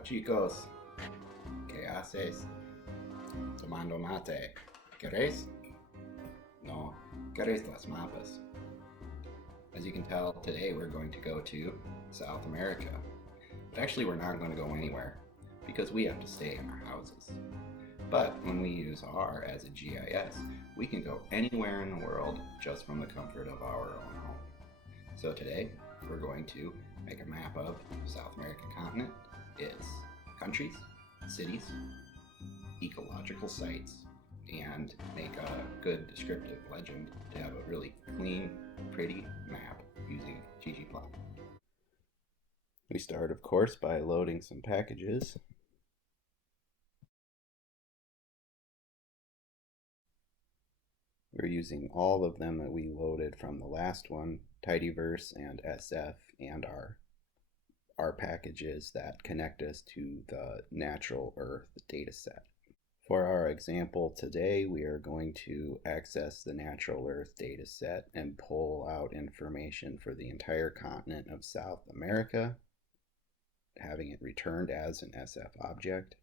Hola chicos, ¿qué haces? Tomando mate. ¿Queréis? No, ¿queréis las mapas? As you can tell, today we're going to go to South America. But actually we're not going to go anywhere because we have to stay in our houses. But when we use R as a GIS, we can go anywhere in the world just from the comfort of our own home. So today we're going to make a map of South American continent, its countries, cities, ecological sites, and make a good descriptive legend to have a really clean, pretty map using ggplot. We start, of course, by loading some packages. We're using all of them that we loaded from the last one, Tidyverse and SF, and our packages that connect us to the natural Earth dataset. For our example today, we are going to access the natural Earth dataset and pull out information for the entire continent of South America, having it returned as an SF object.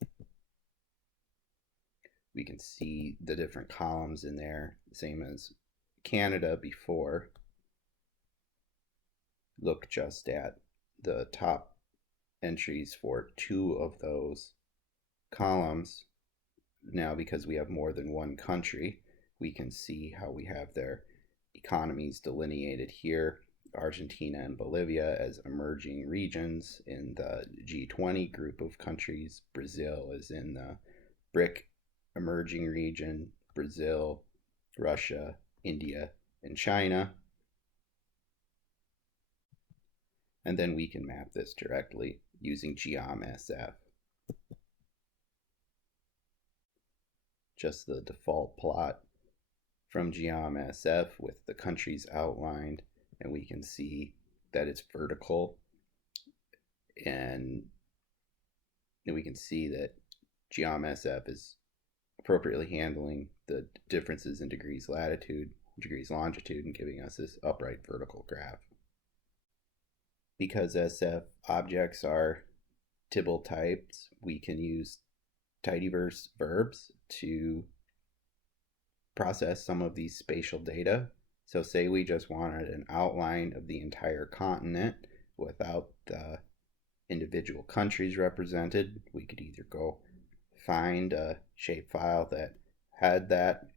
We can see the different columns in there, same as Canada before. Look just at the top entries for 2 of those columns. Now, because we have more than one country, we can see how we have their economies delineated here. Argentina and Bolivia as emerging regions in the G20 group of countries. Brazil is in the BRIC emerging region. Brazil, Russia, India, and China. And then we can map this directly using GeomSF. Just the default plot from GeomSF with the countries outlined, and we can see that it's vertical, and we can see that GeomSF is appropriately handling the differences in degrees latitude, degrees longitude, and giving us this upright vertical graph. Because SF objects are Tibble types, we can use Tidyverse verbs to process some of these spatial data. So say we just wanted an outline of the entire continent without the individual countries represented, we could either go find a shapefile that had that,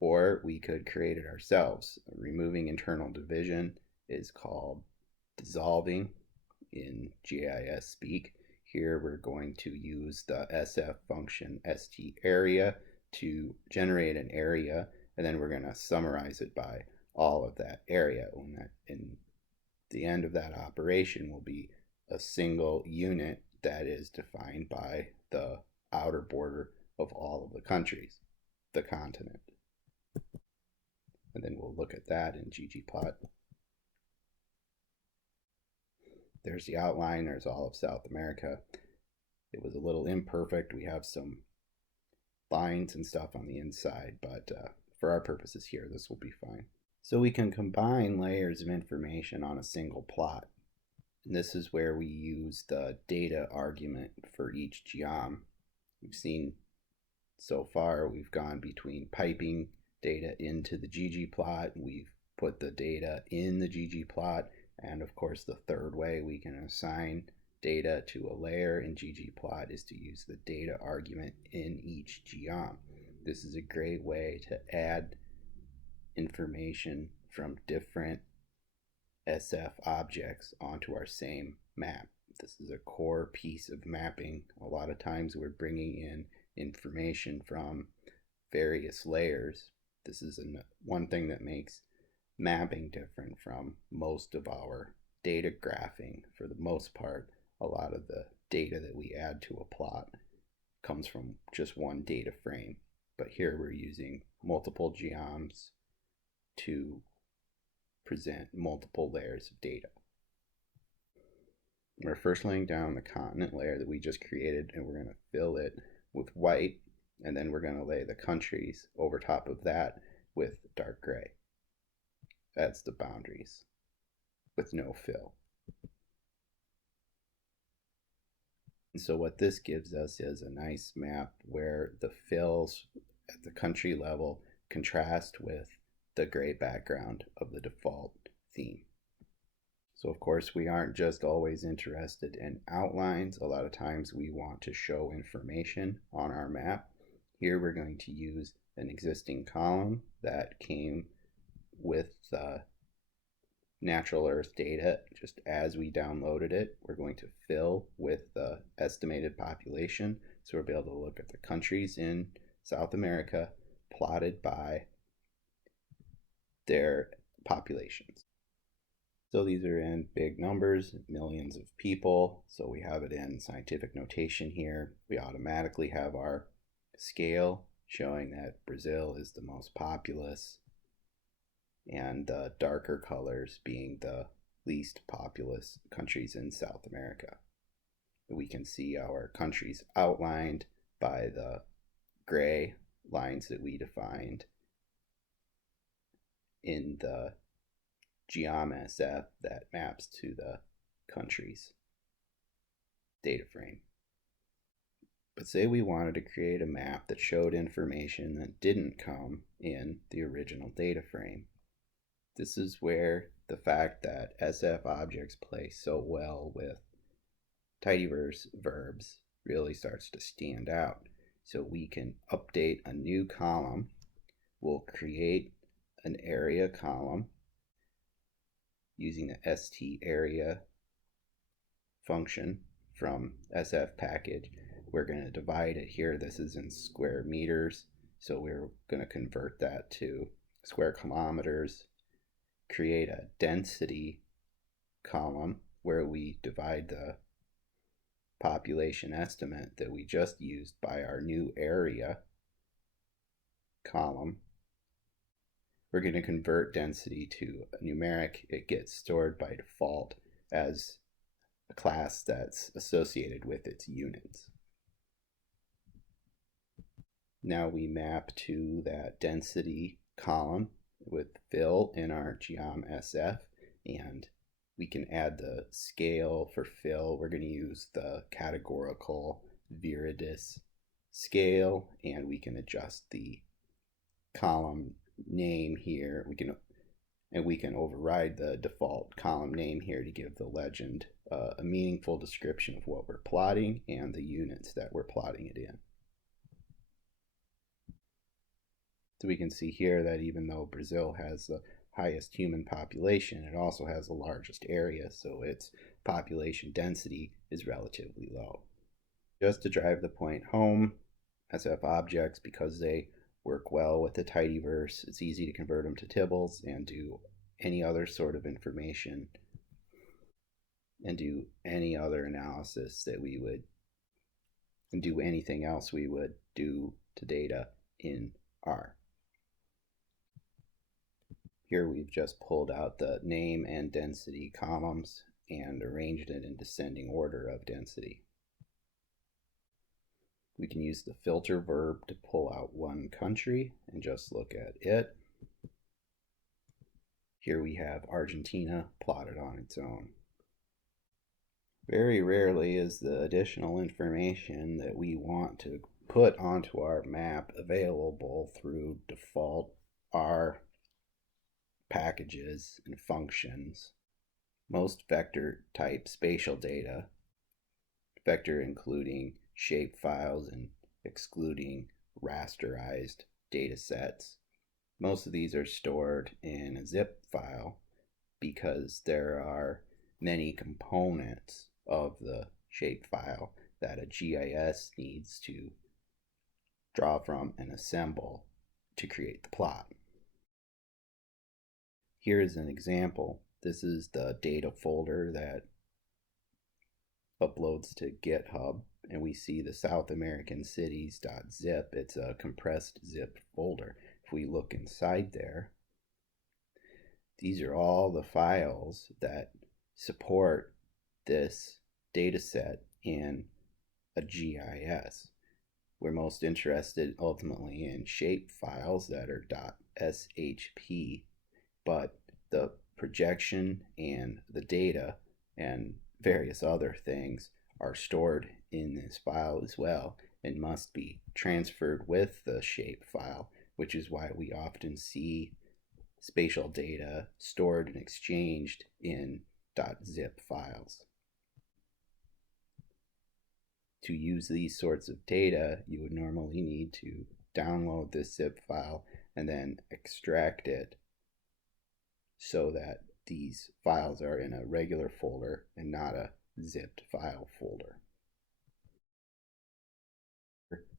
or we could create it ourselves. Removing internal division is called dissolving in GIS speak. Here we're going to use the SF function stArea to generate an area, and then we're going to summarize it by all of that area. In the end of that operation will be a single unit that is defined by the outer border of all of the countries, the continent. And then we'll look at that in ggplot. There's the outline, there's all of South America. It was a little imperfect. We have some lines and stuff on the inside, but for our purposes here, this will be fine. So we can combine layers of information on a single plot. And this is where we use the data argument for each geom. We've seen so far, we've gone between piping data into the ggplot, we've put the data in the ggplot, and of course the third way we can assign data to a layer in ggplot is to use the data argument in each geom. This is a great way to add information from different SF objects onto our same map. This is a core piece of mapping. A lot of times we're bringing in information from various layers. This is one thing that makes mapping different from most of our data graphing. For the most part, a lot of the data that we add to a plot comes from just one data frame. But here we're using multiple geoms to present multiple layers of data. We're first laying down the continent layer that we just created, and we're going to fill it with white, and then we're going to lay the countries over top of that with dark gray. That's the boundaries with no fill. So what this gives us is a nice map where the fills at the country level contrast with the gray background of the default theme. So of course we aren't just always interested in outlines. A lot of times we want to show information on our map. Here we're going to use an existing column that came with natural earth data just as we downloaded it. We're going to fill with the estimated population, so we'll be able to look at the countries in South America plotted by their populations. So these are in big numbers, millions of people, so we have it in scientific notation here. We automatically have our scale showing that Brazil is the most populous, and the darker colors being the least populous countries in South America. We can see our countries outlined by the gray lines that we defined in the GeomSF that maps to the country's data frame. But say we wanted to create a map that showed information that didn't come in the original data frame. This is where the fact that SF objects play so well with tidyverse verbs really starts to stand out. So we can update a new column. We'll create an area column using the stArea function from SF package. We're going to divide it here. This is in square meters, so we're going to convert that to square kilometers. Create a density column where we divide the population estimate that we just used by our new area column. We're going to convert density to a numeric. It gets stored by default as a class that's associated with its units. Now we map to that density column with fill in our GeomSF, and we can add the scale for fill. We're going to use the categorical Viridis scale, and we can adjust the column name here. We can override the default column name here to give the legend a meaningful description of what we're plotting and the units that we're plotting it in. So we can see here that even though Brazil has the highest human population, it also has the largest area, so its population density is relatively low. Just to drive the point home, SF objects, because they work well with the tidyverse, it's easy to convert them to tibbles and do any other sort of information and do any other analysis that we would, and do anything else we would do to data in R. Here we've just pulled out the name and density columns and arranged it in descending order of density. We can use the filter verb to pull out one country and just look at it. Here we have Argentina plotted on its own. Very rarely is the additional information that we want to put onto our map available through default R packages and functions. Most vector type spatial data, vector including shape files and excluding rasterized data sets, most of these are stored in a zip file because there are many components of the shape file that a GIS needs to draw from and assemble to create the plot. Here's an example. This is the data folder that uploads to GitHub, and we see the South American cities.zip. It's a compressed zip folder. If we look inside there, these are all the files that support this data set in a GIS. We're most interested ultimately in shape files that are .shp, but the projection and the data and various other things are stored in this file as well and must be transferred with the shape file, which is why we often see spatial data stored and exchanged in .zip files. To use these sorts of data, you would normally need to download this zip file and then extract it so that these files are in a regular folder and not a zipped file folder.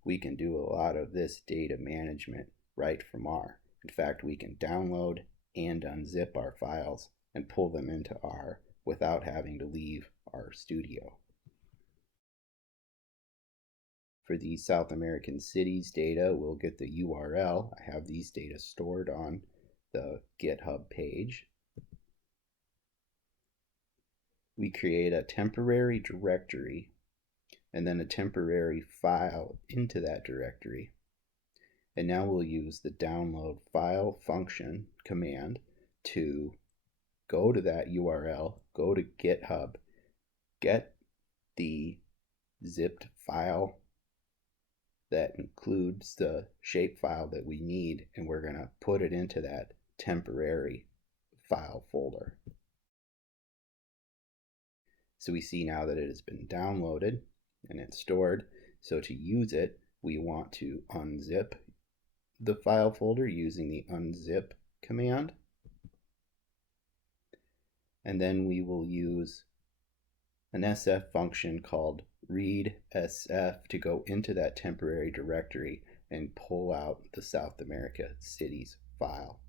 We can do a lot of this data management right from R. In fact, we can download and unzip our files and pull them into R without having to leave RStudio. For these South American cities data, we'll get the URL. I have these data stored on the GitHub page. We create a temporary directory and then a temporary file into that directory. And now we'll use the download file function command to go to that URL, go to GitHub, get the zipped file that includes the shapefile that we need, and we're going to put it into that temporary file folder. So we see now that it has been downloaded and it's stored. So to use it, we want to unzip the file folder using the unzip command. And then we will use an SF function called readsf to go into that temporary directory and pull out the South America cities file.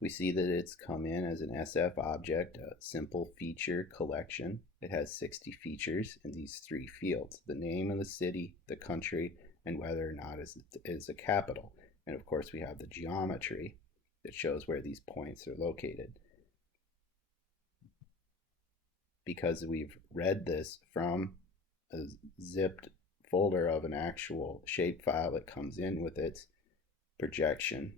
We see that it's come in as an SF object, a simple feature collection. It has 60 features in these 3 fields: the name of the city, the country, and whether or not it is a capital. And of course we have the geometry that shows where these points are located. Because we've read this from a zipped folder of an actual shapefile that comes in with its projection,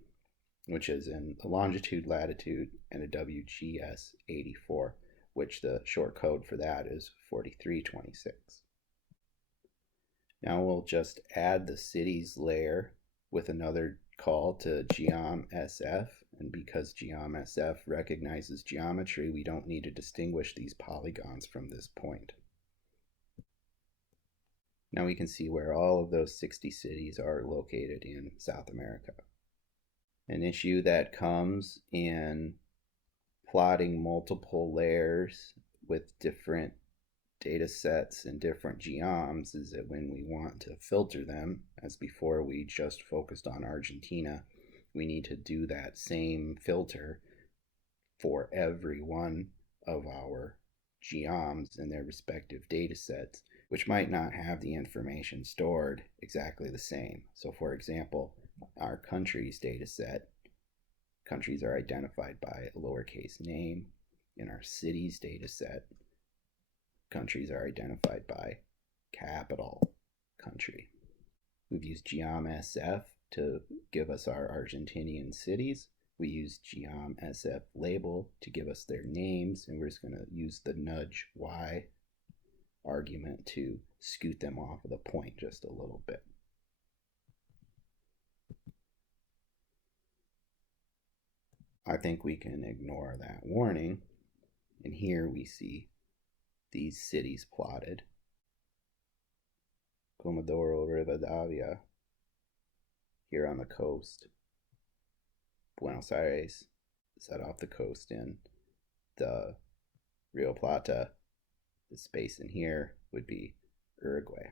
which is in the longitude, latitude, and a WGS 84, which the short code for that is 4326. Now we'll just add the cities layer with another call to geom.sf, and because geom.sf recognizes geometry, we don't need to distinguish these polygons from this point. Now we can see where all of those 60 cities are located in South America. An issue that comes in plotting multiple layers with different data sets and different geoms is that when we want to filter them, as before we just focused on Argentina, we need to do that same filter for every one of our geoms and their respective data sets, which might not have the information stored exactly the same. So for example, our countries data set, countries are identified by a lowercase name. In our cities data set, countries are identified by capital country. We've used geom.sf to give us our Argentinian cities. We use geom.sf label to give us their names, and we're just going to use the nudge y argument to scoot them off of the point just a little bit. I think we can ignore that warning, and here we see these cities plotted. Comodoro Rivadavia, here on the coast. Buenos Aires, set off the coast in the Rio Plata. The space in here would be Uruguay.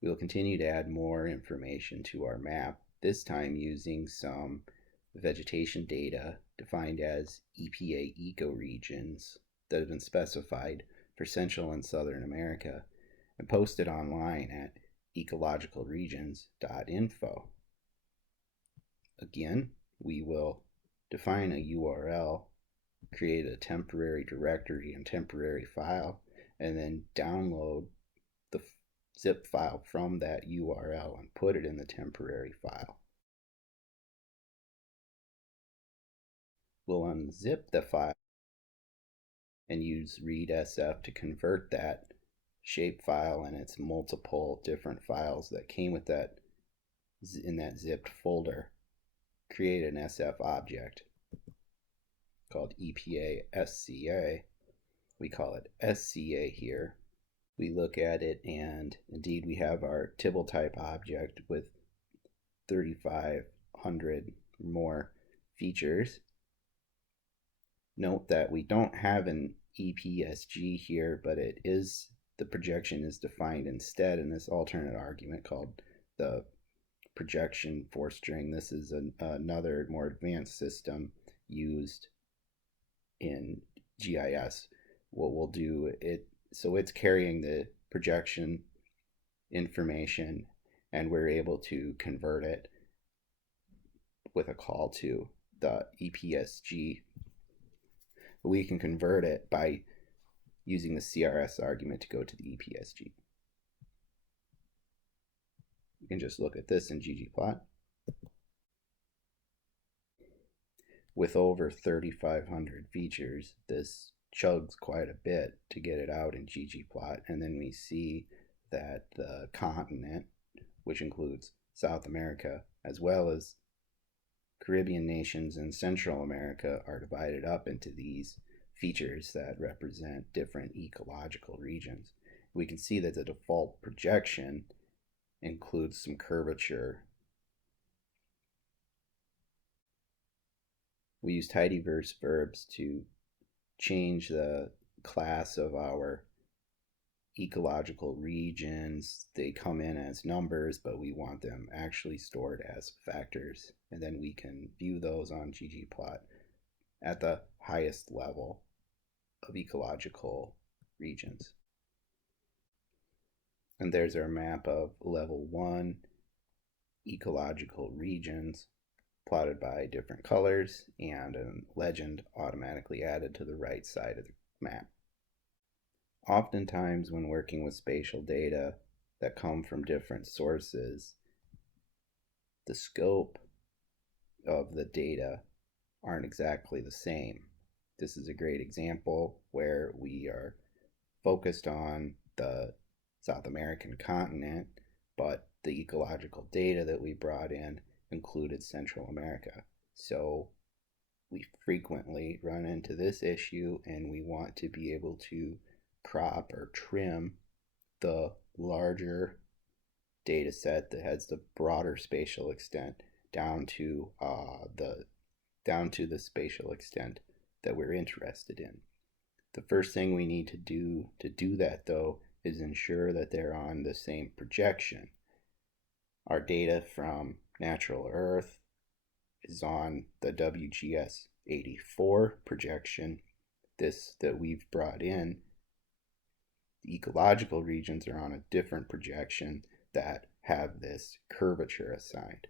We will continue to add more information to our map, this time using some vegetation data defined as EPA ecoregions that have been specified for Central and Southern America and posted online at ecologicalregions.info. Again, we will define a URL, create a temporary directory and temporary file, and then download the zip file from that URL and put it in the temporary file. We'll unzip the file and use readsf to convert that shapefile and its multiple different files that came with that in that zipped folder, create an SF object called EPA SCA. We call it SCA here. We look at it, and indeed we have our Tibble type object with 3,500 or more features. Note that we don't have an EPSG here, but it is, the projection is defined instead in this alternate argument called the projection for string. This is another more advanced system used in GIS. What we'll do, so it's carrying the projection information, and we're able to convert it with a call to the EPSG. We can convert it by using the CRS argument to go to the EPSG. You can just look at this in ggplot. With over 3,500 features, this chugs quite a bit to get it out in ggplot, and then we see that the continent, which includes South America as well as Caribbean nations and Central America, are divided up into these features that represent different ecological regions. We can see that the default projection includes some curvature. We use tidyverse verbs to change the class of our ecological regions. They come in as numbers, but we want them actually stored as factors, and then we can view those on ggplot at the highest level of ecological regions. And there's our map of level 1 ecological regions plotted by different colors, and a legend automatically added to the right side of the map. Oftentimes when working with spatial data that come from different sources, the scope of the data aren't exactly the same. This is a great example where we are focused on the South American continent, but the ecological data that we brought in included Central America. So we frequently run into this issue, and we want to be able to crop or trim the larger data set that has the broader spatial extent down to the spatial extent that we're interested in. The first thing we need to do that, though, is ensure that they're on the same projection. Our data from Natural Earth is on the WGS 84 projection. This that we've brought in, the ecological regions are on a different projection that have this curvature assigned.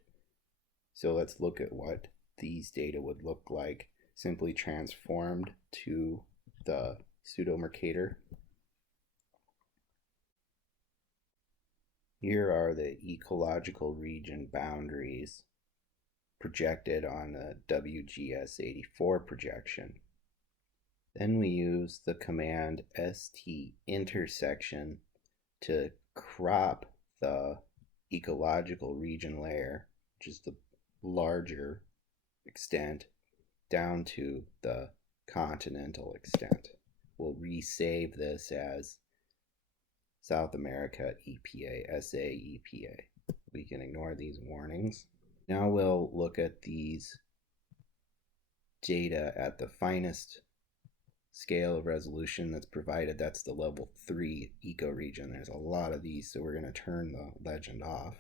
So let's look at what these data would look like simply transformed to the pseudo-Mercator. Here are the ecological region boundaries projected on the WGS 84 projection. Then we use the command st_intersection to crop the ecological region layer, which is the larger extent, down to the continental extent. We'll resave this as South America EPA, SA EPA. We can ignore these warnings. Now we'll look at these data at the finest scale of resolution that's provided. That's the level 3 ecoregion. There's a lot of these, so we're going to turn the legend off.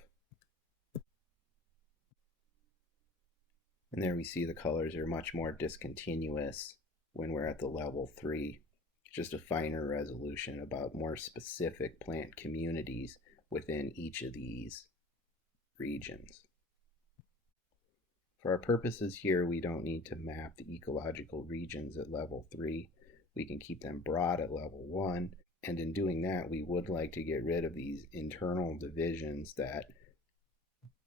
And there we see the colors are much more discontinuous when we're at the level 3. Just a finer resolution about more specific plant communities within each of these regions. For our purposes here, we don't need to map the ecological regions at level 3. We can keep them broad at level 1, and in doing that, we would like to get rid of these internal divisions that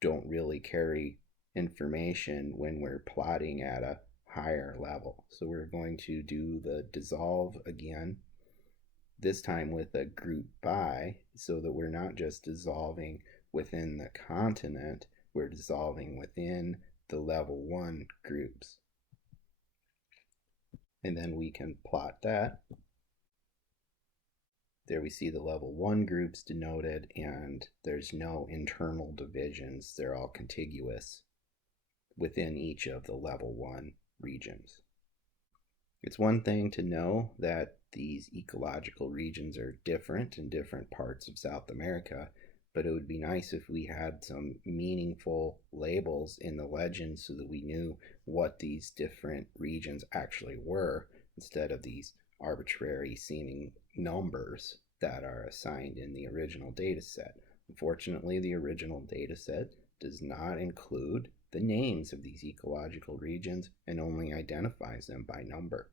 don't really carry information when we're plotting at a higher level. So we're going to do the dissolve again, this time with a group by, so that we're not just dissolving within the continent, we're dissolving within the level 1 groups. And then we can plot that. There we see the level 1 groups denoted, and there's no internal divisions. They're all contiguous within each of the level 1 regions. It's one thing to know that these ecological regions are different in different parts of South America, but it would be nice if we had some meaningful labels in the legend so that we knew what these different regions actually were, instead of these arbitrary seeming numbers that are assigned in the original data set. Unfortunately, the original data set does not include the names of these ecological regions and only identifies them by number.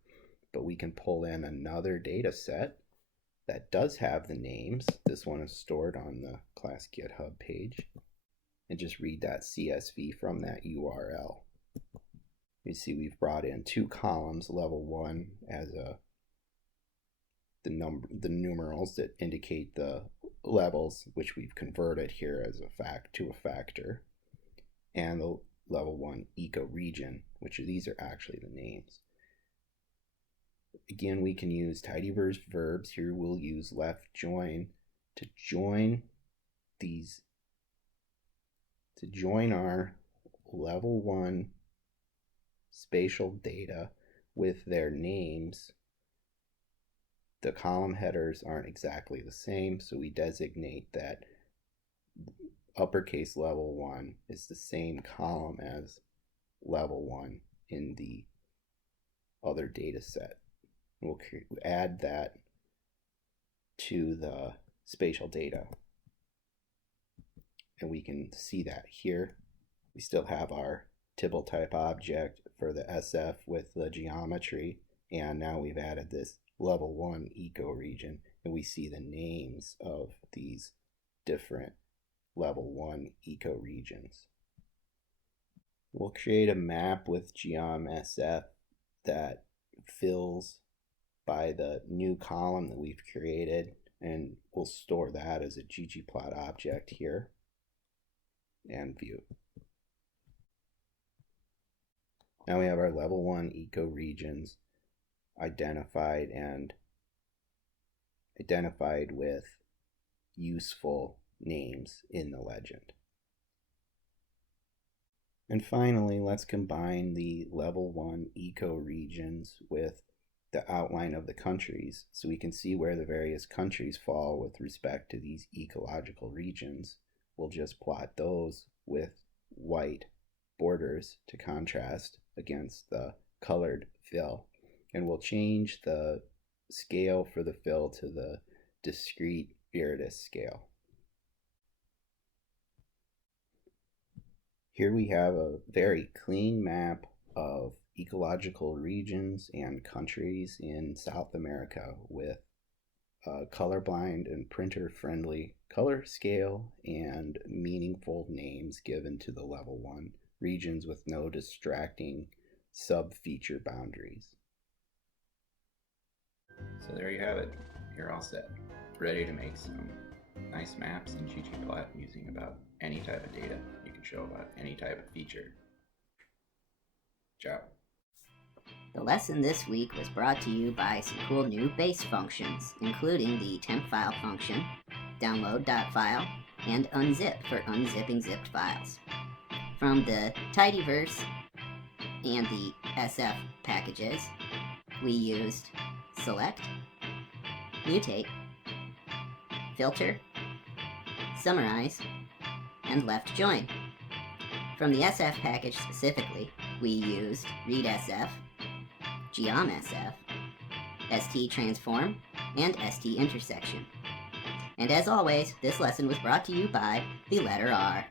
But we can pull in another data set that does have the names. This one is stored on the class GitHub page, and just read that CSV from that URL. You see we've brought in 2 columns, level 1 as the numerals that indicate the levels, which we've converted here as to a factor, and the level 1 ecoregion, which these are actually the names. Again, we can use tidyverse verbs. Here we'll use left join to join our level 1 spatial data with their names. The column headers aren't exactly the same, so we designate that uppercase level 1 is the same column as level 1 in the other data set. We'll add that to the spatial data, and we can see that here. We still have our Tibble type object for the SF with the geometry, and now we've added this level 1 ecoregion, and we see the names of these different level 1 ecoregions. We'll create a map with geom_sf that fills by the new column that we've created, and we'll store that as a ggplot object here and view. Now we have our level 1 ecoregions identified with useful names in the legend. And finally, let's combine the level 1 ecoregions with the outline of the countries so we can see where the various countries fall with respect to these ecological regions. We'll just plot those with white borders to contrast against the colored fill, and we'll change the scale for the fill to the discrete Viridis scale. Here we have a very clean map of ecological regions and countries in South America with colorblind and printer-friendly color scale and meaningful names given to the level 1 regions with no distracting sub-feature boundaries. So there you have it. You're all set. Ready to make some nice maps in ggplot using about any type of data you can show about any type of feature. Ciao. The lesson this week was brought to you by some cool new base functions, including the temp file function, download.file, and unzip for unzipping zipped files. From the tidyverse and the SF packages, we used select, mutate, filter, summarize, and left join. From the SF package specifically, we used readsf, geom_sf, sttransform, and st_intersection. And as always, this lesson was brought to you by the letter R.